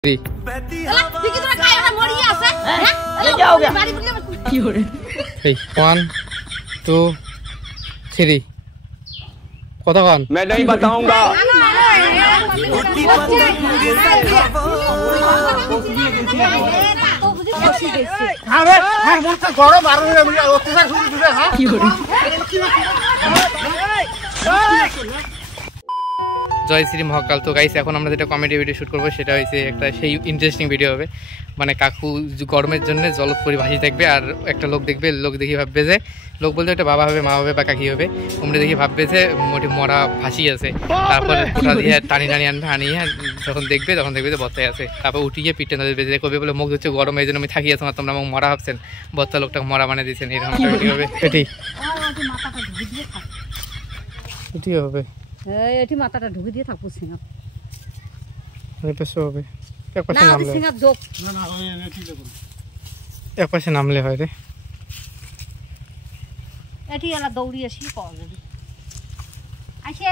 3 1 2 3 কতক্ষণ मैं नहीं बताऊंगा। জয় শ্রী মহাকাল। তো গাইস এখন আমরা যেটা কমেডি ভিডিও শ্যুট করবো সেটা হচ্ছে একটা সেই ইন্টারেস্টিং ভিডিও হবে। মানে কাকু গরমের জন্য জলৎপরি ভাসি থাকবে আর একটা লোক দেখবে, লোক দেখি ভাববে যে, লোক বলতে একটা বাবা হবে, মা হবে বা কাকি হবে, ওমরা দেখি ভাববে যে মোটি মরা ফাঁসি আছে। তারপর কোথা দিয়ে টানি টানি আনবে, আনিয়ে যখন দেখবে তখন দেখবে যে বত্তায় আছে। তারপর উঠিয়ে পিঠে নদী বেঁধে কবে বলে মুখ হচ্ছে গরম, এই জন্য আমি থাকি আছো না, তোমরা আমাকে মরা ভাবছেন, বত্তা লোকটা মরা বানিয়ে দিয়েছেন। এরকম হবে এটি এটি হবে, এটি মাথাটা ঢুকে দিয়ে থাকবো সিঙ্গা হবে এক পাশে নামলে, এক পাশে নামলে হয় রে। এটি এলা দৌড়ি আসি পাওয়া যাবে। আসে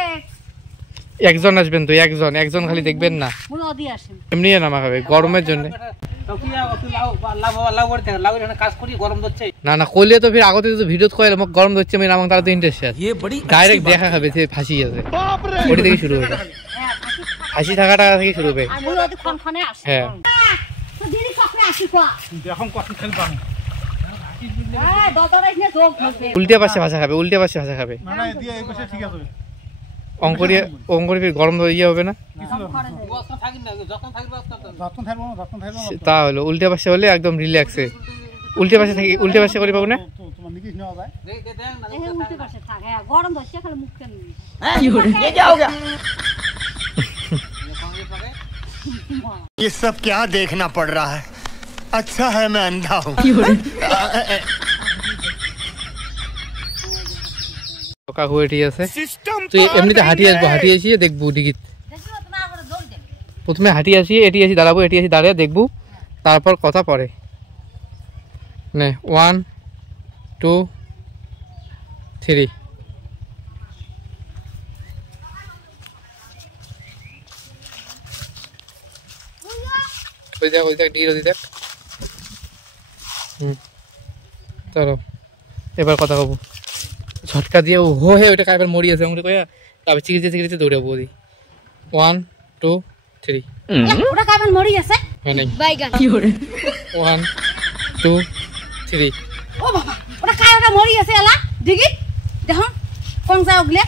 একজন আসবেন তো, একজন খালি দেখবেন না, মুরদি আসেন এমনি নামা হবে গরমের জন্য। না না কইলে তো ফির আগতে তো ভিডিও কইলে মোক গরম হচ্ছে, আমি নামাং তারা তো ইন্টারেস্ট আছে, ডাইরেক্ট দেখা হবে যে ফাঁসি আছে, ওটি থেকে শুরু হবে, ফাঁসি থাকাটা থেকে শুরু হবে। হ্যাঁ উল্টে পাশে ভাষা খাবে, উল্টে পাশে ভাষা খাবে। অঙ্করি ফির গরম ইয়ে হবে না, তা হলো উল্টে পাশে হলে একদম রিল্যাক্সে। উল্টে পাশে থাকি, উল্টে পাশে করে পাবো না। ये सब क्या देखना पड़ रहा है? अच्छा है मैं अंधा हूँ। কাকু এটি আছে, তুই এমনিতে হাঁটি আসবো, হাঁটি আসিয়ে দেখবো টিকিট। প্রথমে হাঁটি আসি, এটি আসি দাঁড়াবো, এটি আসি দাঁড়িয়ে দেখবো, তারপর কথা পরে নে। 1 2 3 ওই দেখ, ওই দেখ ডির ওই দেখ। চলো এবার কথা কব, ঝটকা দিয়ে হো হে ওইটা কাইবার মরি আছে আমাকে কয়া, তারপর চিকিৎসা দৌড়াবো। 1 2 3 ওটা কাইবার মরি আছে, হ্যাঁ নাই বাইগান কি করে। 1 2 3 ও বাবা ওটা কাইবার মরি আছে এলা দিগি দেখো কোন যা ওগলে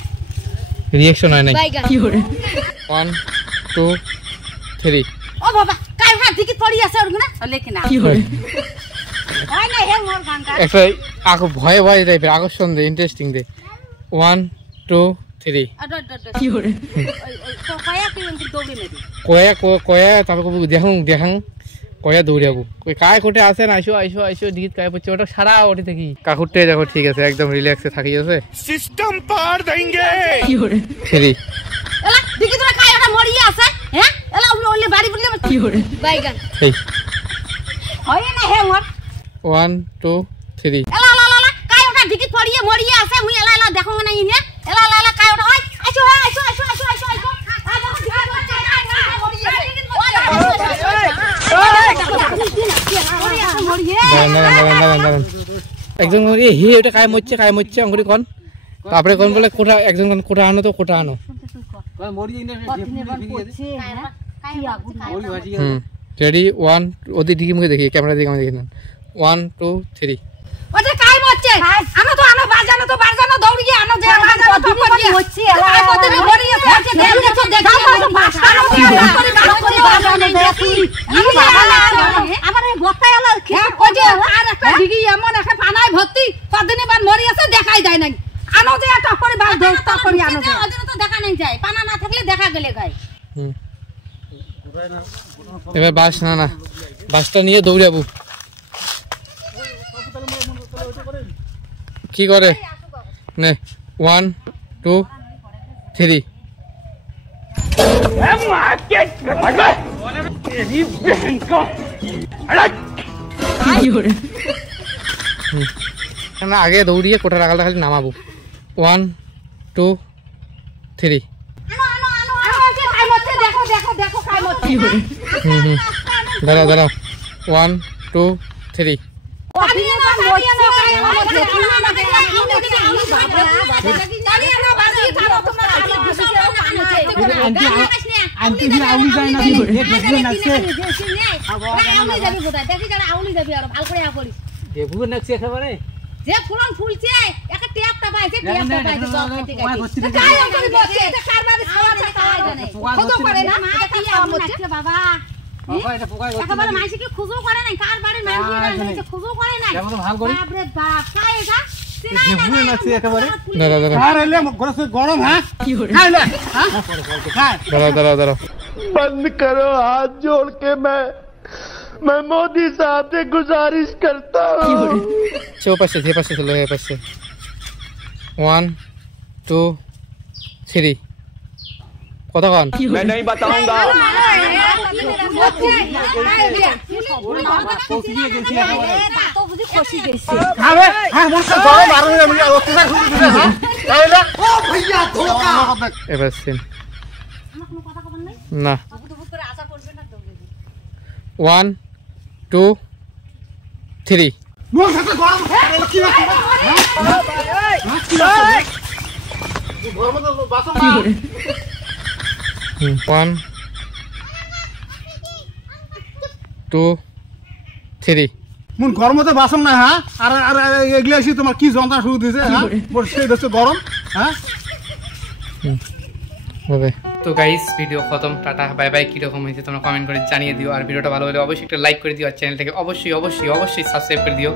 রিঅ্যাকশন হয় নাই, বাইগান কি করে। 1 2 3 ও বাবা কাইবার দিগি পড়ি আছে ওরগুনা লেকিন না কি করে হয় না হে মোর গানটা একটা আগো ভয়ে ভয়ে টাইপের আকর্ষণ দে, ইন্টারেস্টিং দে। 1 2 3 কি করে কয়া কি দৌড়ে নেবি কয়া তারপর কবি দেখাং কয়া দৌড়াবো, কই কায় কোটে আসেন, আইসো আইসো আইসো দিগিত কায় পড়ছে, ওটা সারা ওটি থেকে কাকুরটে দেখো ঠিক আছে, একদম রিল্যাক্সে থাকি আছে, सिस्टम पार देंगे। কি করে 3 এলা দিগি তোরা কায়টা মরি আছে হ্যাঁ এলা ওলে বাড়ি বললে কি করে বাইগান এই হয় না হে মোর 1 2 3 এলা এলা এলা কায়টা দিগি পড়িয়ে মরি আছে, মুই এলা এলা দেখো না ইনে এলা এলা এলা কায়টা হয় আইসো আইসো আইসো আইসো আইসো আইসো আ দেখো দিগি মরি আছে একজন হে ওটা কায় মরছে অঙ্গুরি কোন, তারপরে কোন বলে কোটা, একজন কোন কোটা আনো, তো কোটা আনো। রেডি 1 ওদি দিকে মুখে দেখি, ক্যামেরা দিকে আমি দেখি না। 1 2 3 ওটা কাই মরছে আনো তো আনো বাজানো তো বাজানো দৌড়িয়ে আনো যে বাজানো তো হচ্ছে কাই মরতে মরি আছে দেখো দেখো বাসানো করে বাজানো দেখি আমার এই বক্তায় আলো ওই যে আর একটা দিগি এমন একটা পানায় ভর্তি কতদিন বাদ মরি আছে দেখাই যায় নাই, আনো যে একটা করে বাস দৌড়তা করি আনো যে ওদিন তো দেখা নাই যায়, পানা না থাকলে দেখা গেলে গায়। এবার বাস না না বাসটা নিয়ে দৌড়াবো, কি করে নে 1 2 3 আগে দৌড়িয়ে কোটার আগালটা খালি নামাবো। 1 2 3 দেখো দেখো দেখো দেখো দাঁড়াও দাঁড়াও 1 2 3 যে ফুলন ফুলছে একটা ট্যাপটা পাইছে ট্যাপটা পাইছে জল কেটে গেছে কাই অন্তরে বসে এটা কারবারে খাওয়া না খাওয়া জানে খুঁজো করে না এটা কি আম হচ্ছে বাবা বাবা এটা পোকাই হচ্ছে একেবারে মাইসি কি খুঁজো করে না কারবারে মাইসি না খুঁজো করে না যেমন ভাগ করি বাপ রে বাপ কাই এটা দাঁড়াও দাঁড়াও আর এলে গরম গরম হ্যাঁ কি করে খাই না হ্যাঁ দাঁড়াও দাঁড়াও দাঁড়াও बंद करो हाथ जोड़ के मैं मोदी साहब से गुजारिश करता हूँ চো পাশে যে পাশে চলো এই পাশে 1 2 3 কত কোন मैं नहीं बताऊंगा খাবে হ্যাঁ মনটা গরম আর আমি অত্যাচার করে দিছে হ্যাঁ তাইলে ও ভাইয়া ধোকা এবার সিন না 1 2 3 মোর সাথে গরম কি গরম তো বাসন না 1 2 3 মন গরমতে বাসন না হ্যাঁ আর আর এগুলা এসে তোমার কি যন্ত্রণা শুরু দিয়েছে হ্যাঁ মোর সেই হচ্ছে গরম হ্যাঁ হবে তো গাইস ভিডিও খতম টাটা বাই বাই কিরকম হয়েছে তোমরা কমেন্ট করে জানিয়ে দিও আর ভিডিওটা ভালো হলে অবশ্যই একটা লাইক করে দিও আর চ্যানেলটাকে অবশ্যই অবশ্যই অবশ্যই সাবস্ক্রাইব করে দিও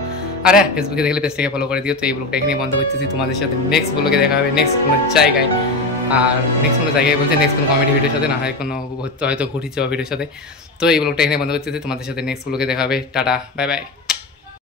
আর হ্যাঁ ফেসবুকে দেখলে পেজটাকে ফলো করে দিও তো এই ব্লগটা এখানেই বন্ধ করতেছি তোমাদের সাথে নেক্সট ব্লগে দেখা হবে নেক্সট কোনো জায়গায় আর নেক্সট কোনো জায়গায় বলতে নেক্সট কোনো কমেডি ভিডিওর সাথে না হয় কোনো হয়তো ঘুরতে যাওয়া ভিডিওর সাথে তো এই ব্লগটা এখানে বন্ধ করতেছি তোমাদের সাথে নেক্সট ব্লগে দেখা হবে টাটা বাই বাই